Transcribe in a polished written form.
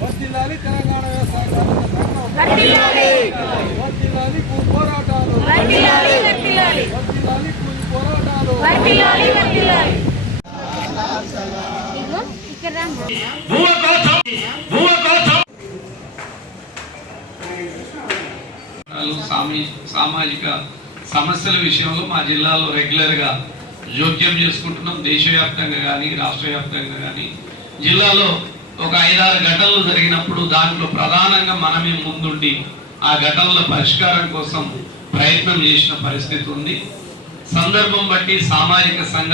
వర్ధిల్లాలి తెలంగాణ వ్యవసాయ వర్ధిల్లాలి పోరాటాలు వర్ధిల్లాలి పోరాటాలు సామాజిక సమస్యల విషయంలో మా జిల్లాలో రెగ్యులర్ గా జోక్యం చేసుకుంటున్నాం. దేశవ్యాప్తంగా కానీ రాష్ట్ర వ్యాప్తంగా కానీ జిల్లాలో ఒక 5-6 ఘటనలు జరిగినప్పుడు దాంట్లో ప్రధానంగా మనమే ముందుండి ఆ ఘటనల పరిష్కారం కోసం ప్రయత్నం చేసిన పరిస్థితి ఉంది. సందర్భం బట్టి సామాజిక సంఘ